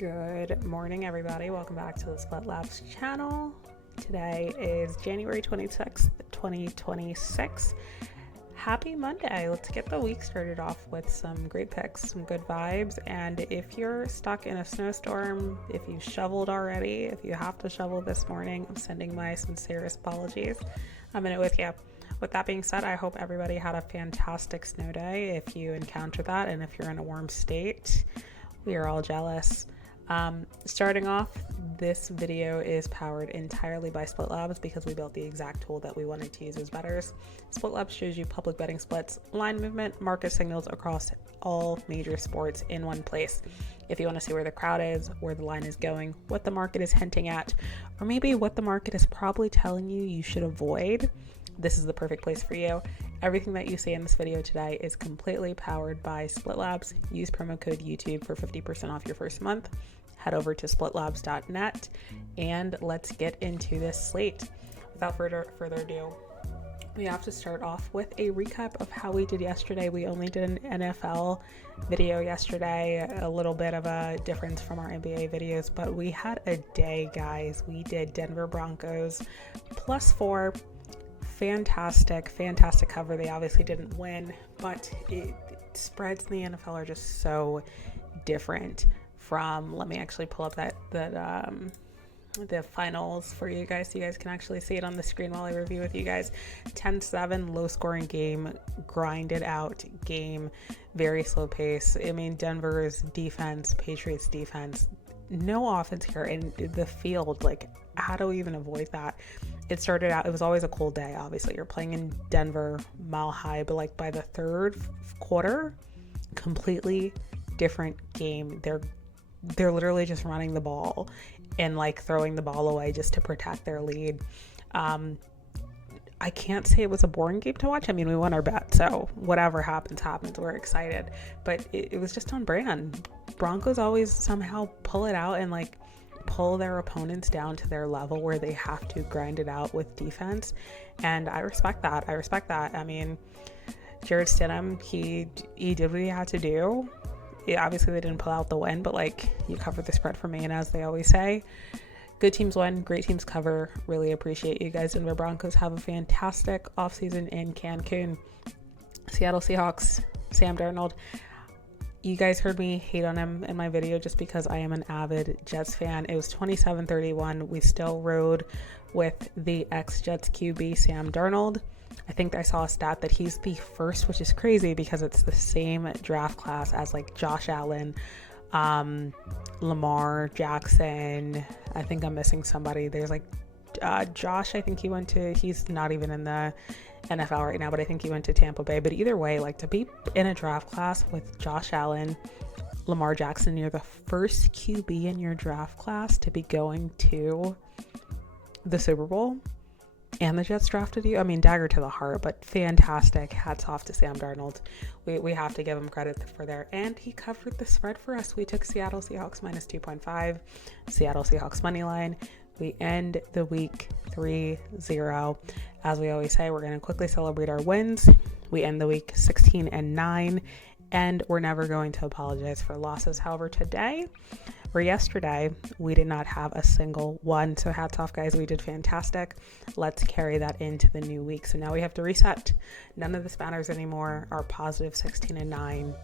Good morning, everybody. Welcome back to the Split Labs channel. Today is January 26th, 2026. Happy Monday. Let's get the week started off with some great picks, some good vibes. And if you're stuck in a snowstorm, if you shoveled already, if you have to shovel this morning, I'm sending my sincerest apologies. I'm in it with you. With that being said, I hope everybody had a fantastic snow day if you encounter that, and if you're in a warm state. We are all jealous. Starting off, this video is powered entirely by Split Labs because we built the exact tool that we wanted to use as bettors. Split Labs shows you public betting splits, line movement, market signals across all major sports in one place. If you want to see where the crowd is, where the line is going, what the market is hinting at, or maybe what the market is probably telling you should avoid, this is the perfect place for you. Everything that you see in this video today is completely powered by Split Labs. Use promo code YouTube for 50% off your first month. Head over to splitlabs.net and let's get into this slate. Without further ado, we have to start off with a recap of how we did yesterday. We only did an NFL video yesterday, a little bit of a difference from our NBA videos, but we had a day, guys. We did Denver Broncos +4. Fantastic cover. They obviously didn't win, but spreads in the NFL are just so different from, let me actually pull up the finals for you guys so you guys can actually see it on the screen while I review with you guys. 10-7, low scoring game, grinded out game, very slow pace. I mean, Denver's defense, Patriots defense, no offense here in the field. Like, how do we even avoid that? It started out, it was always a cold day. Obviously, you're playing in Denver, Mile High, but like by the third quarter, completely different game. They're literally just running the ball and like throwing the ball away just to protect their lead. I can't say it was a boring game to watch. I mean, we won our bet, so whatever happens. We're excited, but it was just on brand. Broncos always somehow pull it out and like pull their opponents down to their level where they have to grind it out with defense, and I respect that. I mean, Jared Stidham, he did what he had to do. Obviously they didn't pull out the win, but like, you covered the spread for me, and as they always say, good teams win, great teams cover. Really appreciate you guys. Denver Broncos have a fantastic offseason in Cancun. Seattle Seahawks, Sam Darnold. You guys heard me hate on him in my video just because I am an avid Jets fan. It was 27-31. We still rode with the ex-Jets QB, Sam Darnold. I think I saw a stat that he's the first, which is crazy because it's the same draft class as like Josh Allen, Lamar Jackson. I think I'm missing somebody. There's like Josh, I think he's not even in the NFL right now, but I think he went to Tampa Bay. But either way, like, to be in a draft class with Josh Allen, Lamar Jackson, you're the first QB in your draft class to be going to the Super Bowl, and the Jets drafted you. I mean, dagger to the heart, but fantastic. Hats off to Sam Darnold. We have to give him credit for there. And he covered the spread for us. We took Seattle Seahawks -2.5, Seattle Seahawks money line. We end the week 3-0. As we always say, we're going to quickly celebrate our wins. We end the week 16-9, and we're never going to apologize for losses. However, today or yesterday, we did not have a single one. So hats off, guys. We did fantastic. Let's carry that into the new week. So now we have to reset. None of this matters anymore. Our positive 16-9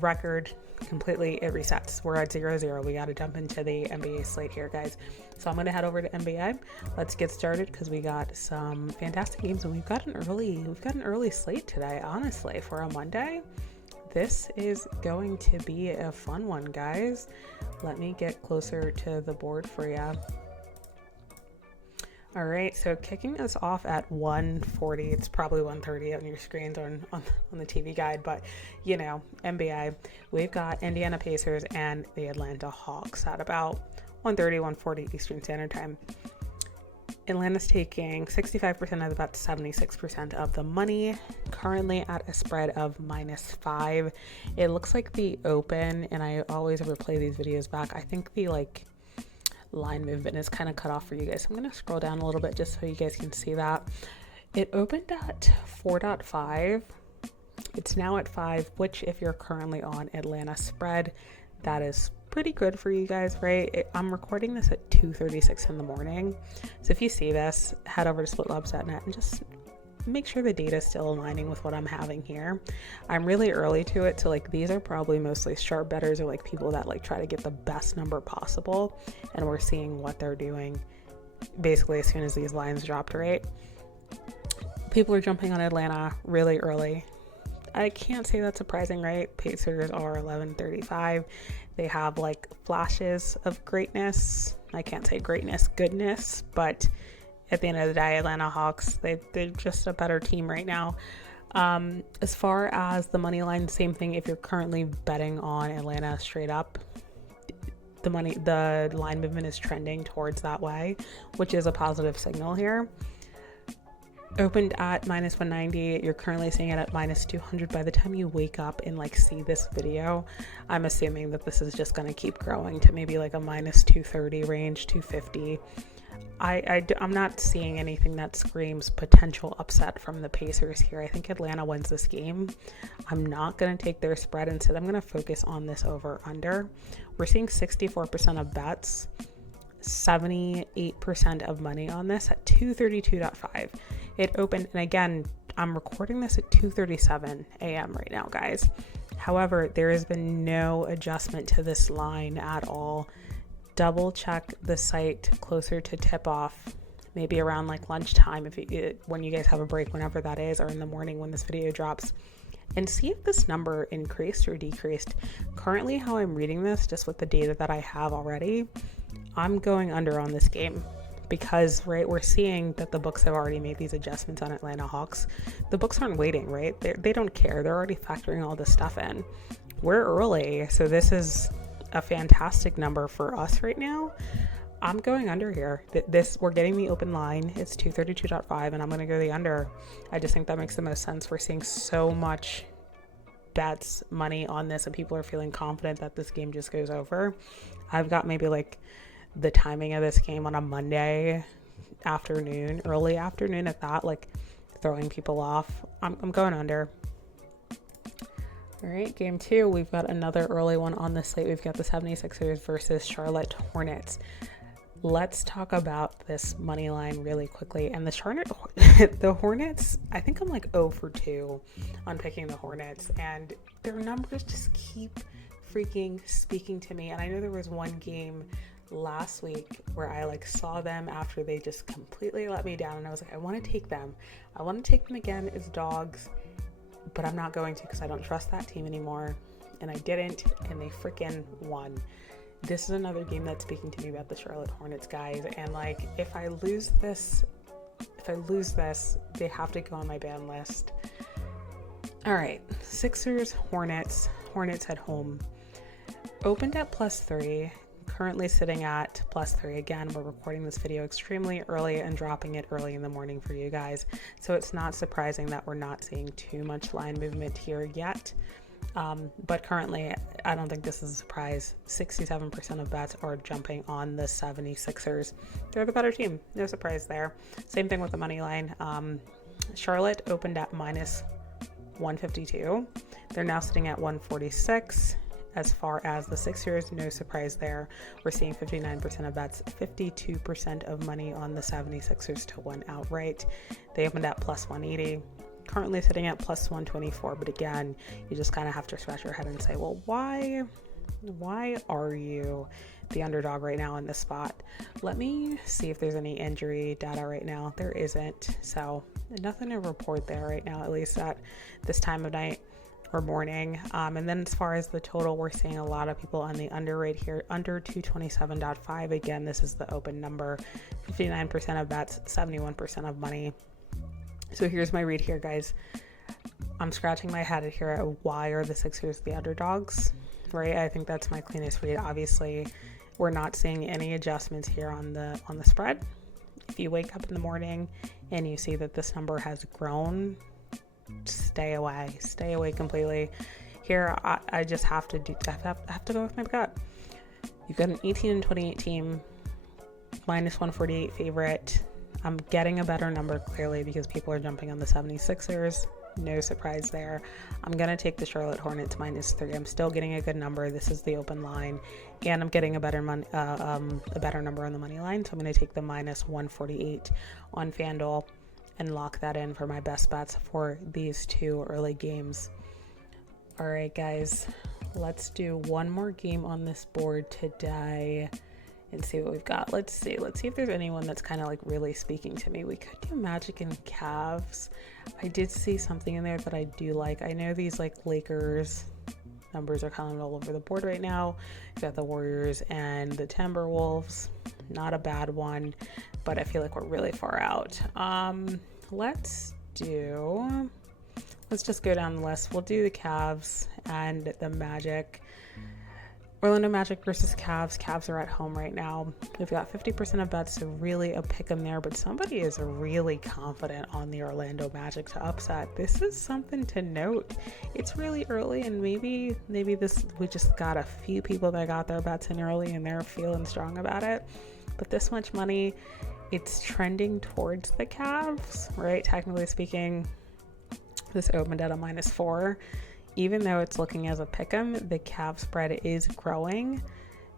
record completely, it resets. We're at 0-0. We got to jump into the NBA slate here, guys. So I'm going to head over to NBA. Let's get started because we got some fantastic games, and we've got an early slate today. Honestly, for a Monday, this is going to be a fun one, guys. Let me get closer to the board for you. All right, so kicking us off at 1:40, it's probably 1:30 on your screens or on the TV guide, but you know, NBA, we've got Indiana Pacers and the Atlanta Hawks at about 1:30, 1:40 Eastern Standard Time. Atlanta's taking 65% of the bet, 76% of the money, currently at a spread of -5. It looks like the open, and I always replay these videos back, I think the line movement is kind of cut off for you guys. I'm going to scroll down a little bit just so you guys can see that. It opened at 4.5. It's now at 5, which if you're currently on Atlanta spread, that is pretty good for you guys, right? I'm recording this at 2:36 in the morning. So if you see this, head over to splitlabs.net and just make sure the data is still aligning with what I'm having here. I'm really early to it, so like these are probably mostly sharp bettors or like people that like try to get the best number possible, and we're seeing what they're doing basically as soon as these lines dropped, right? People are jumping on Atlanta really early. I can't say that's surprising, right? Pacers are 11:35. They have like flashes of greatness. I can't say greatness, goodness, but at the end of the day, Atlanta Hawks, they're just a better team right now. As far as the money line, same thing. If you're currently betting on Atlanta straight up, the line movement is trending towards that way, which is a positive signal here. Opened at -190. You're currently seeing it at -200. By the time you wake up and like see this video, I'm assuming that this is just going to keep growing to maybe like a -230 range, 250. I'm not seeing anything that screams potential upset from the Pacers here. I think Atlanta wins this game. I'm not going to take their spread. Instead, I'm going to focus on this over under. We're seeing 64% of bets, 78% of money on this at 232.5. It opened, and again, I'm recording this at 2:37 a.m. right now, guys. However, there has been no adjustment to this line at all. Double check the site closer to tip off, maybe around like lunchtime when you guys have a break, whenever that is, or in the morning when this video drops, and see if this number increased or decreased. Currently, how I'm reading this, just with the data that I have already, I'm going under on this game because, right, we're seeing that the books have already made these adjustments on Atlanta Hawks. The books aren't waiting, right? They don't care. They're already factoring all this stuff in. We're early, so this is a fantastic number for us right now. I'm going under here. We're getting the open line. It's 232.5, and I'm going to go the under. I just think that makes the most sense. We're seeing so much bets money on this, and people are feeling confident that this game just goes over. I've got maybe like the timing of this game on a Monday afternoon, early afternoon at that, like throwing people off. I'm going under. All right, game 2, we've got another early one on the slate. We've got the 76ers versus Charlotte Hornets. Let's talk about this money line really quickly. And the Hornets, I think I'm like 0 for 2 on picking the Hornets, and their numbers just keep freaking speaking to me. And I know there was one game last week where I like saw them after they just completely let me down, and I was like, I want to take them. I want to take them again as dogs, but I'm not going to because I don't trust that team anymore. And I didn't, and they freaking won. This is another game that's speaking to me about the Charlotte Hornets, guys. And like, if I lose this, they have to go on my ban list. All right, Sixers, Hornets at home. Opened at +3, currently sitting at +3. Again, we're recording this video extremely early and dropping it early in the morning for you guys. So it's not surprising that we're not seeing too much line movement here yet. But currently, I don't think this is a surprise. 67% of bets are jumping on the 76ers. They're the better team. No surprise there. Same thing with the money line. Charlotte opened at -152. They're now sitting at 146. As far as the Sixers, no surprise there. We're seeing 59% of bets, 52% of money on the 76ers to win outright. They opened at +180. Currently sitting at +124, but again, you just kind of have to scratch your head and say, well, why are you the underdog right now in this spot? Let me see if there's any injury data right now. There isn't, so nothing to report there right now, at least at this time of night or morning. And then as far as the total, we're seeing a lot of people on the under right here, under 227.5. Again, this is the open number. 59% of bets, 71% of money. So here's my read here, guys. I'm scratching my head here at why are the Sixers the underdogs, right? I think that's my cleanest read. Obviously, we're not seeing any adjustments here on the spread. If you wake up in the morning and you see that this number has grown, stay away completely. Here, I just have to go with my gut. You've got an 18-28 team, -148 favorite. I'm getting a better number clearly because people are jumping on the 76ers. No surprise there. I'm going to take the Charlotte Hornets -3. I'm still getting a good number. This is the open line, and I'm getting a better number on the money line. So I'm going to take the -148 on FanDuel and lock that in for my best bets for these two early games. All right, guys, let's do one more game on this board today and see what we've got. Let's see if there's anyone that's kind of like really speaking to me. We could do Magic and Cavs. I did see something in there that I do like. I know these like Lakers numbers are kind of all over the board right now. We've got the Warriors and the Timberwolves. Not a bad one, but I feel like we're really far out. Let's just go down the list. We'll do the Cavs and the Magic. Orlando Magic versus Cavs. Cavs are at home right now. We've got 50% of bets, so really a pick 'em there, but somebody is really confident on the Orlando Magic to upset. This is something to note. It's really early, and maybe we just got a few people that got their bets in early and they're feeling strong about it. But this much money, it's trending towards the Cavs, right? Technically speaking, this opened at a -4. Even though it's looking as a pick'em, the Cavs spread is growing.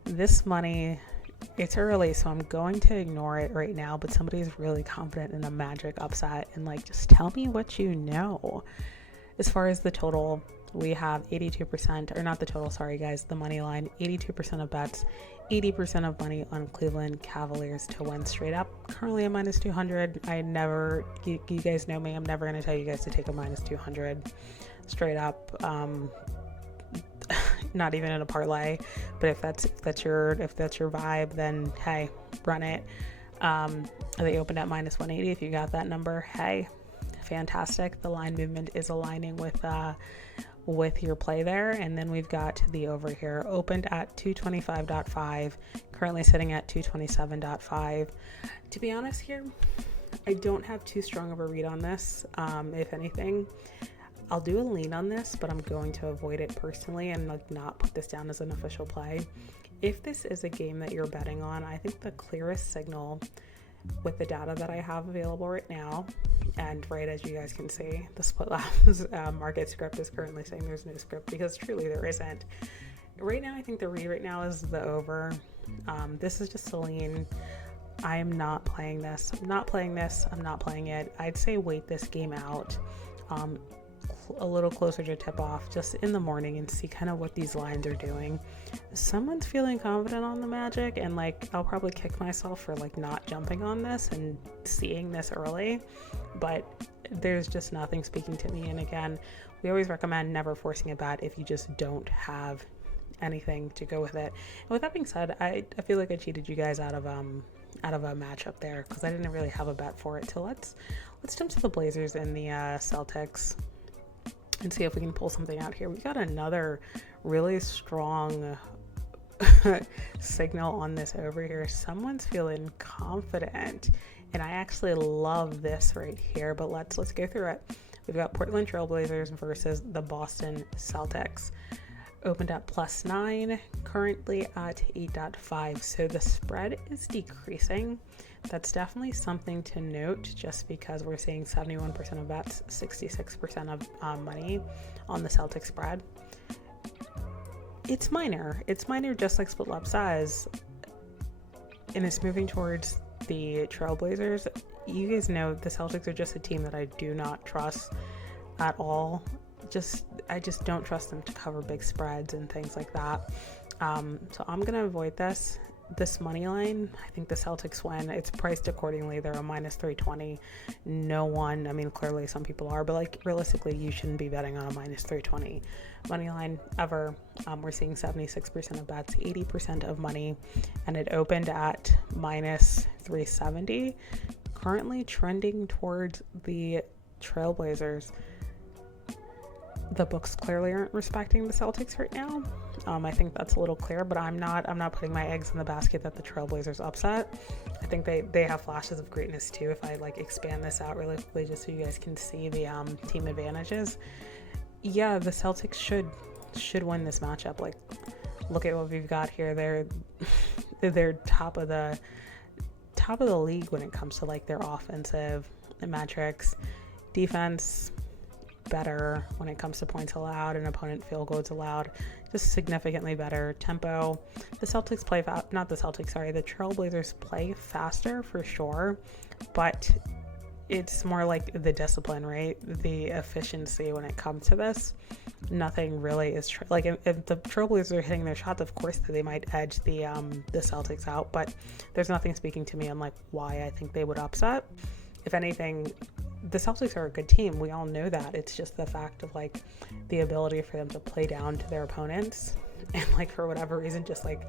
This money, it's early, so I'm going to ignore it right now, but somebody's really confident in a Magic upset, and like, just tell me what you know. As far as the total, we have 82%, or not the total, sorry guys, the money line, 82% of bets, 80% of money on Cleveland Cavaliers to win straight up. Currently a -200. You guys know me, I'm never going to tell you guys to take a -200 straight up. Not even in a parlay, but if that's your vibe, then hey, run it. They opened at -180. If you got that number, hey, fantastic. The line movement is aligning with your play there. And then we've got the over here, opened at 225.5, currently sitting at 227.5. To be honest here, I don't have too strong of a read on this. If anything, I'll do a lean on this, but I'm going to avoid it personally and like not put this down as an official play. If this is a game that you're betting on, I think the clearest signal with the data that I have available right now, and right as you guys can see, the Split Labs market script is currently saying there's no script, because truly there isn't. Right now, I think the read right now is the over. This is just a lean. I am not playing this. I'm not playing it. I'd say wait this game out a little closer to tip off, just in the morning, and see kind of what these lines are doing. Someone's feeling confident on the Magic, and like, I'll probably kick myself for like not jumping on this and seeing this early, but there's just nothing speaking to me. And again, we always recommend never forcing a bet if you just don't have anything to go with it. And with that being said, I feel like I cheated you guys out of a matchup there, because I didn't really have a bet for it. So let's jump to the Blazers and the Celtics and see if we can pull something out here. We got another really strong signal on this over here. Someone's feeling confident, and I actually love this right here, but let's go through it. We've got Portland Trailblazers versus the Boston Celtics. Opened at +9, currently at 8.5. So the spread is decreasing. That's definitely something to note, just because we're seeing 71% of bets, 66% of money on the Celtics spread. It's minor, just like Split Lab size, and it's moving towards the Trailblazers. You guys know the Celtics are just a team that I do not trust at all. I just don't trust them to cover big spreads and things like that. So I'm gonna avoid this money line. I think the Celtics win. It's priced accordingly. They're a -320. No one, I mean, clearly some people are, but like realistically, you shouldn't be betting on a -320 money line ever. We're seeing 76% of bets, 80% of money, and it opened at -370. Currently trending towards the Trailblazers. The books clearly aren't respecting the Celtics right now. I think that's a little clear, but I'm not putting my eggs in the basket that the Trailblazers upset. I think they have flashes of greatness too. If I like expand this out really quickly, just so you guys can see the team advantages. Yeah, the Celtics should win this matchup. Like, look at what we've got here. They're top of the league when it comes to like their offensive metrics. Defense, better when it comes to points allowed and opponent field goals allowed, just significantly better tempo. The Celtics play the Trailblazers play faster for sure, but it's more like the discipline, right? The efficiency when it comes to this. Nothing really is if the Trailblazers are hitting their shots, of course they might edge the Celtics out, but there's nothing speaking to me on like why I think they would upset. If anything, the Celtics are a good team. We all know that. It's just the fact of like the ability for them to play down to their opponents and like for whatever reason just like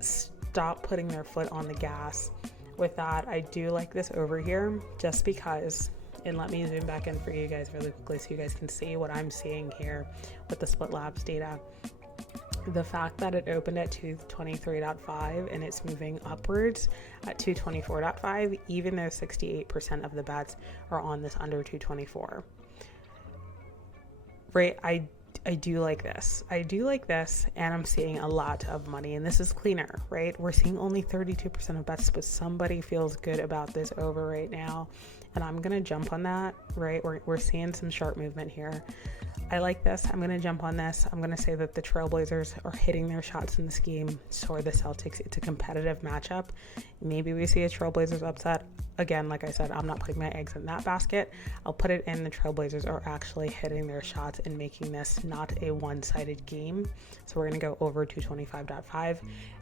stop putting their foot on the gas. With that, I do like this over here just because, and let me zoom back in for you guys really quickly so you guys can see what I'm seeing here with the Split Labs data. The fact that it opened at 223.5 and it's moving upwards at 224.5, even though 68% of the bets are on this under 224. Right, I do like this. And I'm seeing a lot of money, and this is cleaner, right? We're seeing only 32% of bets, but somebody feels good about this over right now, and I'm gonna jump on that, right? We're seeing some sharp movement here. I like this. I'm gonna jump on this. I'm gonna say that the Trailblazers are hitting their shots in the scheme. So are the Celtics. It's a competitive matchup. Maybe we see a Trailblazers upset. Again, like I said, I'm not putting my eggs in that basket. I'll put it in the Trailblazers are actually hitting their shots and making this not a one-sided game. So we're gonna go over 225.5.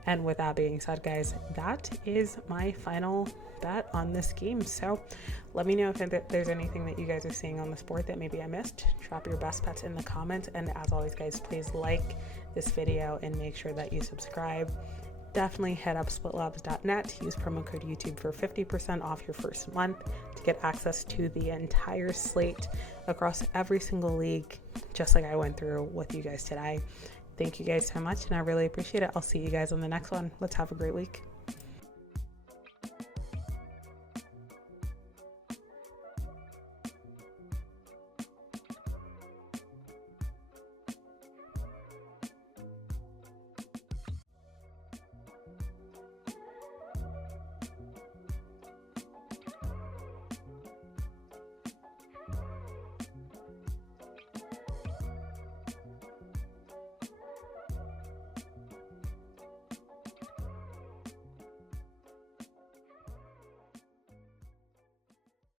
And with that being said, guys, that is my final bet on this game. So let me know if there's anything that you guys are seeing on the sport that maybe I missed. Drop your best bets in the comments, and as always, guys, please like this video and make sure that you subscribe. Definitely head up splitlabs.net, use promo code YouTube for 50% off your first month to get access to the entire slate across every single league, just like I went through with you guys today. Thank you guys so much, and I really appreciate it. I'll see you guys on the next one. Let's have a great week.